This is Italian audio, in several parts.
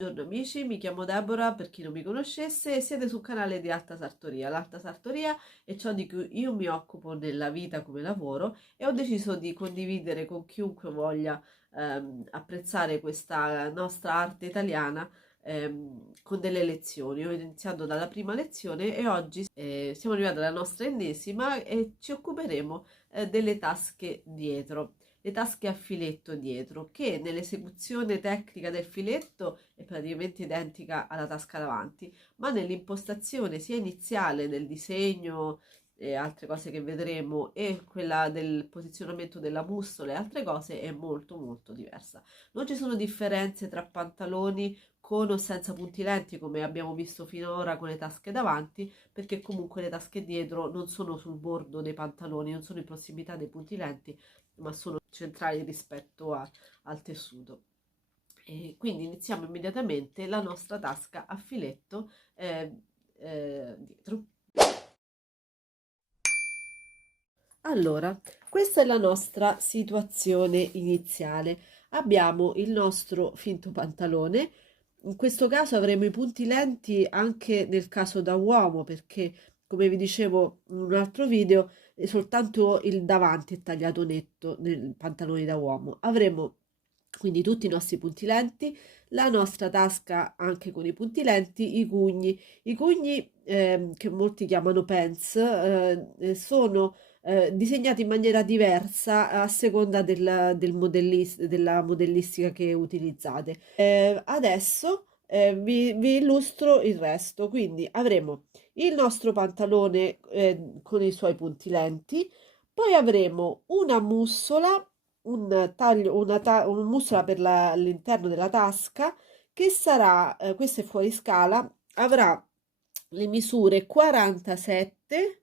Buongiorno amici, mi chiamo Deborah per chi non mi conoscesse e siete sul canale di Alta Sartoria. L'Alta Sartoria è ciò di cui io mi occupo nella vita come lavoro e ho deciso di condividere con chiunque voglia apprezzare questa nostra arte italiana con delle lezioni. Ho iniziato dalla prima lezione e oggi siamo arrivati alla nostra ennesima e ci occuperemo delle tasche dietro. Le tasche a filetto dietro, che nell'esecuzione tecnica del filetto è praticamente identica alla tasca davanti, ma nell'impostazione sia iniziale del disegno e altre cose che vedremo e quella del posizionamento della bussola e altre cose è molto molto diversa. Non ci sono differenze tra pantaloni con o senza puntilenti come abbiamo visto finora con le tasche davanti, perché comunque le tasche dietro non sono sul bordo dei pantaloni, non sono in prossimità dei puntilenti, ma sono centrali rispetto al tessuto. E quindi iniziamo immediatamente la nostra tasca a filetto dietro. Allora, questa è la nostra situazione iniziale. Abbiamo il nostro finto pantalone. In questo caso avremo i punti lenti anche nel caso da uomo, perché come vi dicevo in un altro video, soltanto il davanti è tagliato netto nel pantalone da uomo. Avremo quindi tutti i nostri punti lenti, la nostra tasca anche con i punti lenti, i cugni. I cugni, che molti chiamano pens, sono disegnati in maniera diversa a seconda della modellistica che utilizzate. Adesso vi illustro il resto, quindi avremo il nostro pantalone con i suoi punti lenti, poi avremo una mussola, un taglio, una mussola per all'interno della tasca che sarà, questo è fuori scala, avrà le misure 47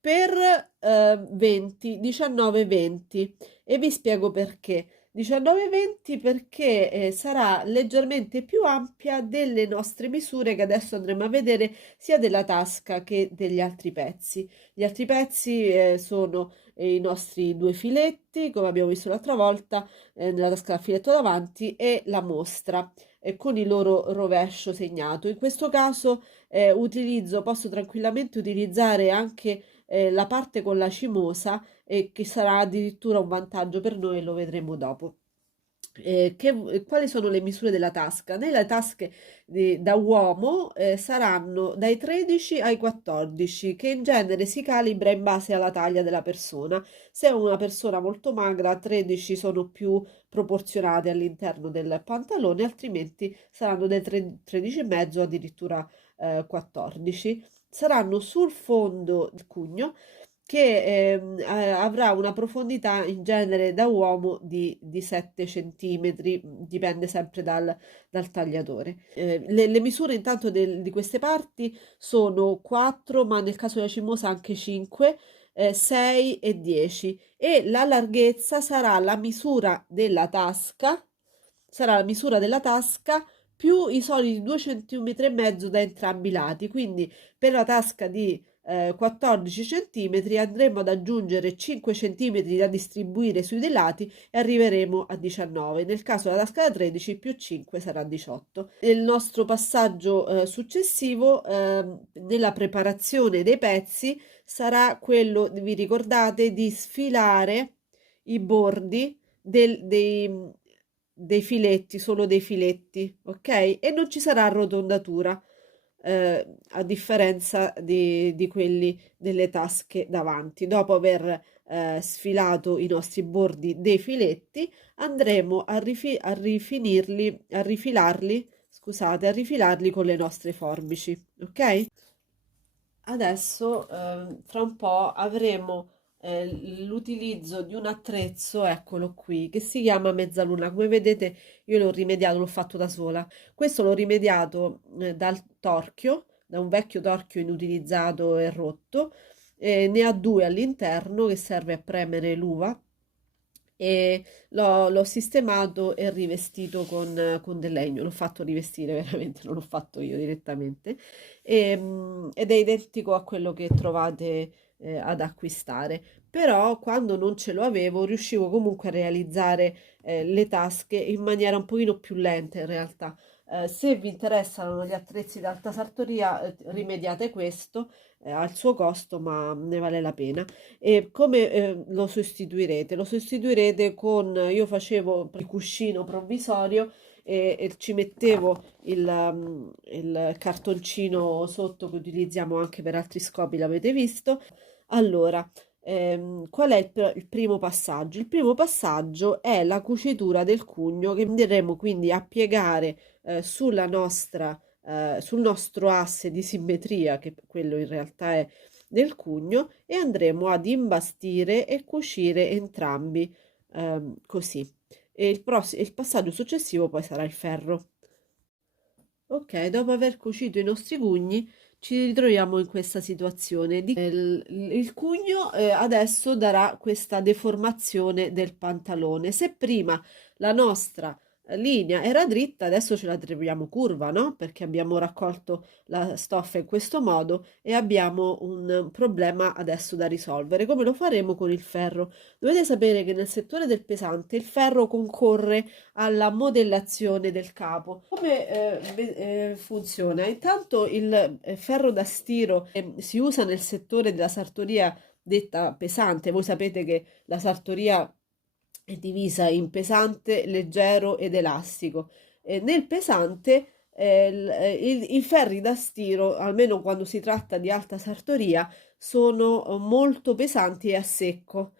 per 20, 19-20 e vi spiego perché. 19-20 perché sarà leggermente più ampia delle nostre misure che adesso andremo a vedere sia della tasca che degli altri pezzi. Gli altri pezzi sono i nostri due filetti, come abbiamo visto l'altra volta, nella tasca da filetto davanti e la mostra con il loro rovescio segnato. In questo caso posso tranquillamente utilizzare anche la parte con la cimosa che sarà addirittura un vantaggio per noi, lo vedremo dopo. Quali sono le misure della tasca? Nelle tasche da uomo saranno dai 13 ai 14, che in genere si calibra in base alla taglia della persona. Se è una persona molto magra, 13 sono più proporzionate all'interno del pantalone, altrimenti saranno dai 13,5 addirittura 14. Saranno sul fondo del cugno che avrà una profondità in genere da uomo di 7 centimetri, dipende sempre dal tagliatore. Le misure intanto di queste parti sono 4, ma nel caso della cimosa anche 5, 6 e 10 e la larghezza sarà la misura della tasca più i soliti 2 centimetri e mezzo da entrambi i lati, quindi per la tasca di 14 cm andremo ad aggiungere 5 cm da distribuire sui dei lati e arriveremo a 19. Nel caso della tasca da 13 più 5 sarà 18. Nel nostro passaggio successivo, nella preparazione dei pezzi, sarà quello, vi ricordate, di sfilare i bordi dei filetti, solo dei filetti, ok? E non ci sarà arrotondatura a differenza di quelli delle tasche davanti. Dopo aver sfilato i nostri bordi dei filetti, andremo a rifilarli, scusate, a rifilarli con le nostre forbici, ok? Adesso, fra un po' avremo l'utilizzo di un attrezzo, eccolo qui, che si chiama mezzaluna. Come vedete, io l'ho rimediato, l'ho fatto da sola. Questo l'ho rimediato dal torchio, da un vecchio torchio inutilizzato e rotto. Ne ha due all'interno che serve a premere l'uva e l'ho sistemato e rivestito con del legno. L'ho fatto rivestire veramente, non l'ho fatto io direttamente. Ed è identico a quello che trovate ad acquistare. Però quando non ce lo avevo riuscivo comunque a realizzare le tasche in maniera un pochino più lenta in realtà. Se vi interessano gli attrezzi d'alta sartoria, rimediate questo, al suo costo, ma ne vale la pena. E come lo sostituirete? Lo sostituirete con, io facevo il cuscino provvisorio e ci mettevo il cartoncino sotto che utilizziamo anche per altri scopi, l'avete visto. Allora, qual è il primo passaggio? Il primo passaggio è la cucitura del cugno che andremo quindi a piegare sul nostro asse di simmetria, che quello in realtà è del cugno, e andremo ad imbastire e cucire entrambi così. E il passaggio successivo poi sarà il ferro. Ok, dopo aver cucito i nostri cugni, ci ritroviamo in questa situazione. Il cugno adesso darà questa deformazione del pantalone. Se prima la nostra linea era dritta, adesso ce la troviamo curva, no? Perché abbiamo raccolto la stoffa in questo modo e abbiamo un problema adesso da risolvere. Come lo faremo con il ferro? Dovete sapere che nel settore del pesante il ferro concorre alla modellazione del capo. Come funziona? Intanto il ferro da stiro si usa nel settore della sartoria detta pesante. Voi sapete che la sartoria è divisa in pesante, leggero ed elastico. Nel pesante i ferri da stiro, almeno quando si tratta di alta sartoria, sono molto pesanti e a secco.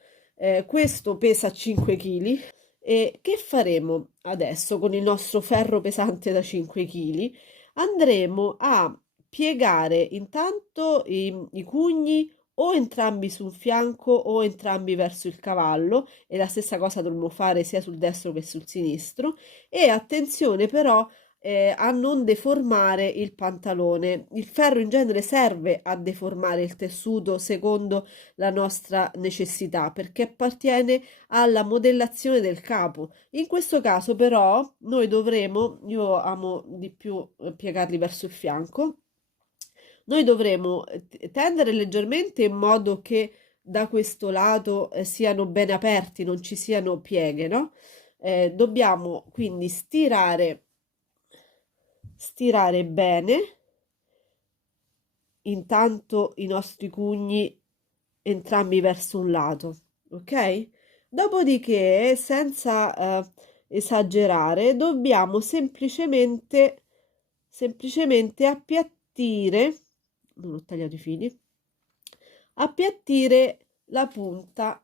Questo pesa 5 kg. E che faremo adesso con il nostro ferro pesante da 5 kg? Andremo a piegare intanto i cugni o entrambi su un fianco o entrambi verso il cavallo, e la stessa cosa dovremo fare sia sul destro che sul sinistro. E attenzione però a non deformare il pantalone. Il ferro in genere serve a deformare il tessuto secondo la nostra necessità, perché appartiene alla modellazione del capo. In questo caso però noi dovremo, io amo di più piegarli verso il fianco, noi dovremo tendere leggermente in modo che da questo lato siano ben aperti, non ci siano pieghe, no? Dobbiamo quindi stirare bene intanto i nostri cugni entrambi verso un lato, ok? Dopodiché, senza esagerare, dobbiamo semplicemente appiattire, non ho tagliato i fili, appiattire la punta,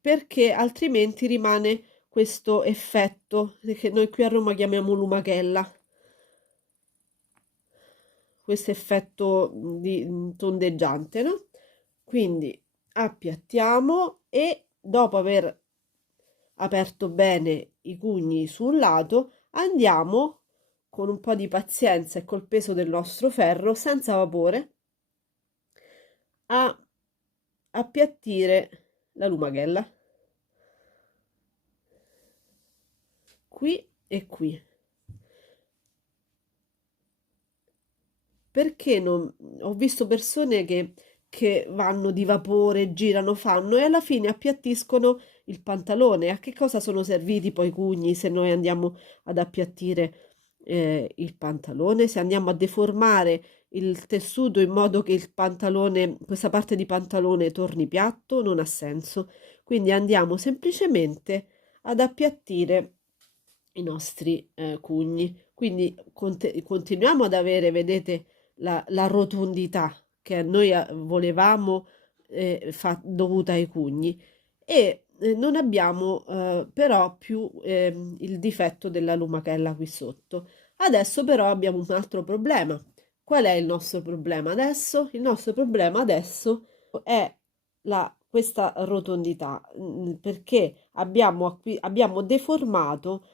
perché altrimenti rimane questo effetto che noi qui a Roma chiamiamo lumachella, questo effetto di tondeggiante, no? Quindi appiattiamo e dopo aver aperto bene i cugni su un lato, andiamo con un po' di pazienza e col peso del nostro ferro, senza vapore, a appiattire la lumaghella qui e qui. Perché non ho visto persone che vanno di vapore, girano, fanno e alla fine appiattiscono il pantalone. A che cosa sono serviti poi i cugni se noi andiamo ad appiattire il pantalone? Se andiamo a deformare il tessuto in modo che il pantalone, questa parte di pantalone torni piatto, non ha senso. Quindi andiamo semplicemente ad appiattire i nostri cugni. Quindi continuiamo ad avere, vedete, la rotondità che noi volevamo dovuta ai cugni, e non abbiamo però più il difetto della lumachella qui sotto. Adesso però abbiamo un altro problema. Qual è il nostro problema adesso? Il nostro problema adesso è questa rotondità, perché abbiamo deformato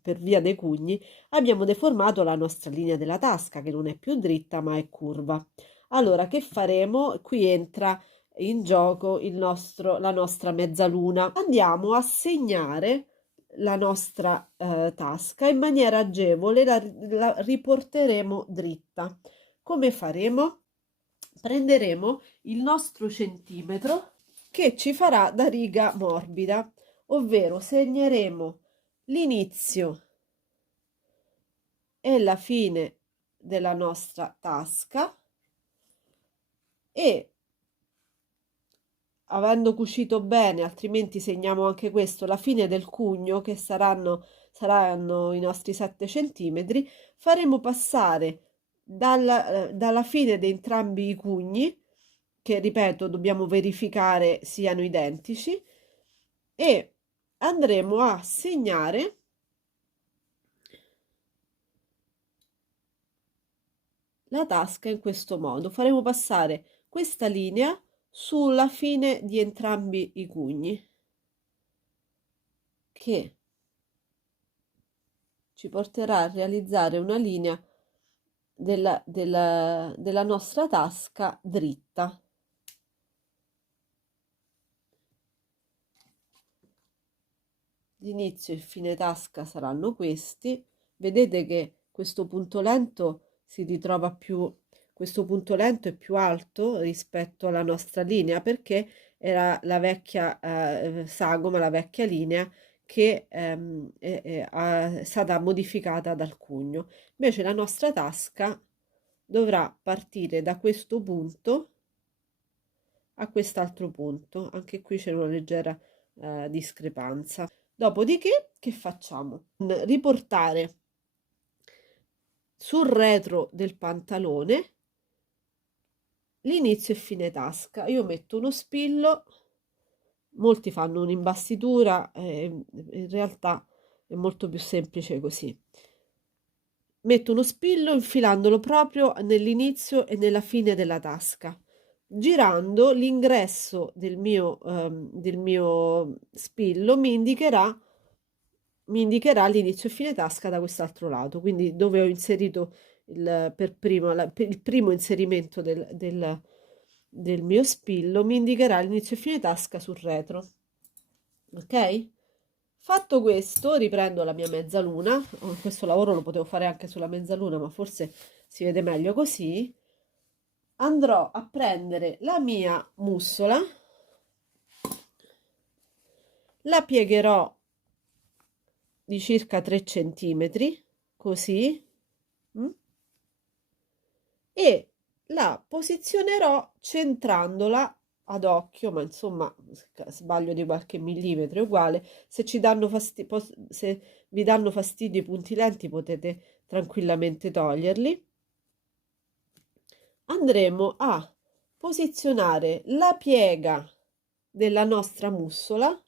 per via dei cugni, abbiamo deformato la nostra linea della tasca, che non è più dritta ma è curva. Allora, che faremo? Qui entra in gioco la nostra mezzaluna. Andiamo a segnare la nostra tasca in maniera agevole, la riporteremo dritta. Come faremo? Prenderemo il nostro centimetro che ci farà da riga morbida, ovvero segneremo l'inizio è la fine della nostra tasca e avendo cucito bene, altrimenti segniamo anche questo, la fine del cugno, che saranno i nostri 7 centimetri, faremo passare dalla fine di entrambi i cugni, che ripeto dobbiamo verificare siano identici, e andremo a segnare la tasca in questo modo. Faremo passare questa linea sulla fine di entrambi i cugni, che ci porterà a realizzare una linea della nostra tasca dritta. L'inizio e il fine tasca saranno questi. Vedete che questo punto lento si ritrova più, questo punto lento è più alto rispetto alla nostra linea, perché era la vecchia sagoma, la vecchia linea che è stata modificata dal cugno. Invece la nostra tasca dovrà partire da questo punto a quest'altro punto. Anche qui c'è una leggera discrepanza. Dopodiché, che facciamo? Riportare sul retro del pantalone l'inizio e fine tasca. Io metto uno spillo, molti fanno un'imbastitura, in realtà è molto più semplice così. Metto uno spillo infilandolo proprio nell'inizio e nella fine della tasca, girando l'ingresso del mio spillo mi indicherà l'inizio e fine tasca da quest'altro lato, quindi dove ho inserito per il primo inserimento del mio spillo mi indicherà l'inizio e fine tasca sul retro. Ok? Fatto questo, riprendo la mia mezzaluna. Questo lavoro lo potevo fare anche sulla mezzaluna, ma forse si vede meglio così. Andrò a prendere la mia mussola, la piegherò di circa 3 centimetri, così, e la posizionerò centrandola ad occhio, ma insomma sbaglio di qualche millimetro è uguale. Se ci danno fastidio, se vi danno fastidio i punti lenti potete tranquillamente toglierli. Andremo a posizionare la piega della nostra mussola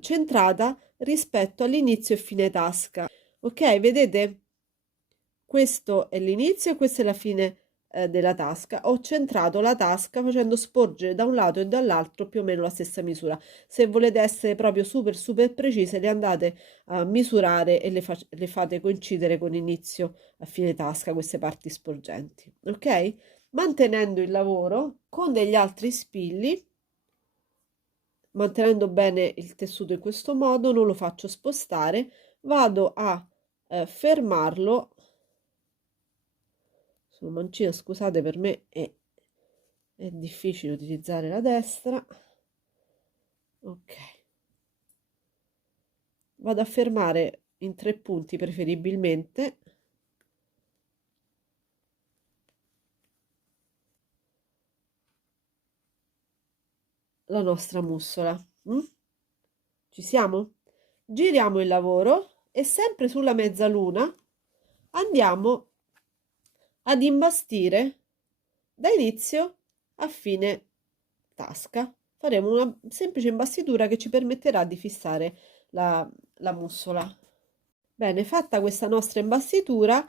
centrata rispetto all'inizio e fine tasca. Ok, vedete? Questo è l'inizio e questa è la fine della tasca. Ho centrato la tasca facendo sporgere da un lato e dall'altro più o meno la stessa misura. Se volete essere proprio super precise, le andate a misurare e le fate coincidere con inizio a fine tasca, queste parti sporgenti. Ok? Mantenendo il lavoro con degli altri spilli, mantenendo bene il tessuto in questo modo, non lo faccio spostare, vado a fermarlo sul mancino. Scusate, per me è difficile utilizzare la destra. Ok, vado a fermare in 3 punti preferibilmente la nostra mussola. Ci siamo? Giriamo il lavoro e sempre sulla mezzaluna andiamo ad imbastire da inizio a fine tasca. Faremo una semplice imbastitura che ci permetterà di fissare la mussola. Bene, fatta questa nostra imbastitura,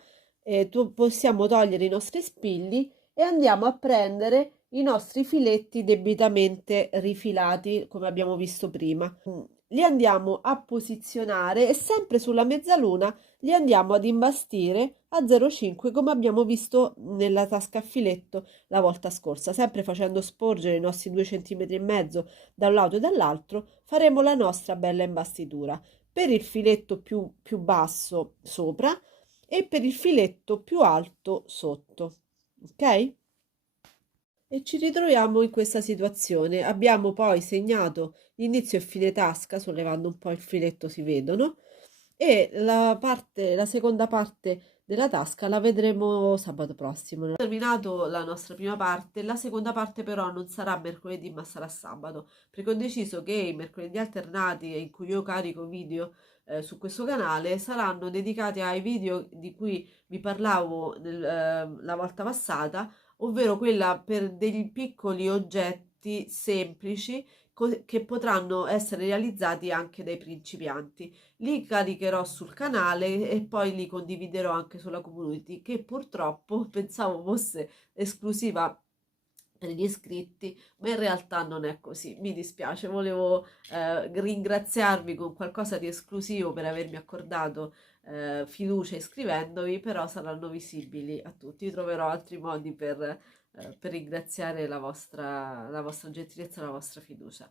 possiamo togliere i nostri spilli e andiamo a prendere i nostri filetti debitamente rifilati, come abbiamo visto prima. Li andiamo a posizionare e sempre sulla mezzaluna li andiamo ad imbastire a 0,5 come abbiamo visto nella tasca a filetto la volta scorsa, sempre facendo sporgere i nostri 2,5 cm da un lato e dall'altro. Faremo la nostra bella imbastitura per il filetto più basso sopra e per il filetto più alto sotto. Ok? E ci ritroviamo in questa situazione. Abbiamo poi segnato l'inizio e fine tasca, sollevando un po' il filetto si vedono, e la seconda parte della tasca la vedremo sabato prossimo. Ho terminato la nostra prima parte, la seconda parte però non sarà mercoledì ma sarà sabato, perché ho deciso che i mercoledì alternati in cui io carico video su questo canale saranno dedicati ai video di cui vi parlavo la volta passata, ovvero quella per dei piccoli oggetti semplici che potranno essere realizzati anche dai principianti. Li caricherò sul canale e poi li condividerò anche sulla community, che purtroppo pensavo fosse esclusiva per gli iscritti, ma in realtà non è così. Mi dispiace, volevo ringraziarvi con qualcosa di esclusivo per avermi accordato fiducia iscrivendovi, però saranno visibili a tutti. Troverò altri modi per ringraziare la vostra gentilezza e la vostra fiducia.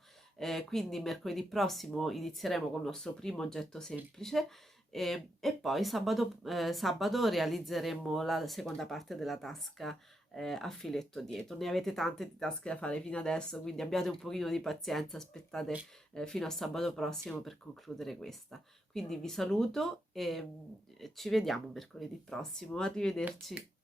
Quindi mercoledì prossimo inizieremo con il nostro primo oggetto semplice e poi sabato realizzeremo la seconda parte della tasca a filetto dietro. Ne avete tante di tasche da fare fino adesso, quindi abbiate un pochino di pazienza, aspettate fino a sabato prossimo per concludere questa. Quindi vi saluto e ci vediamo mercoledì prossimo. Arrivederci.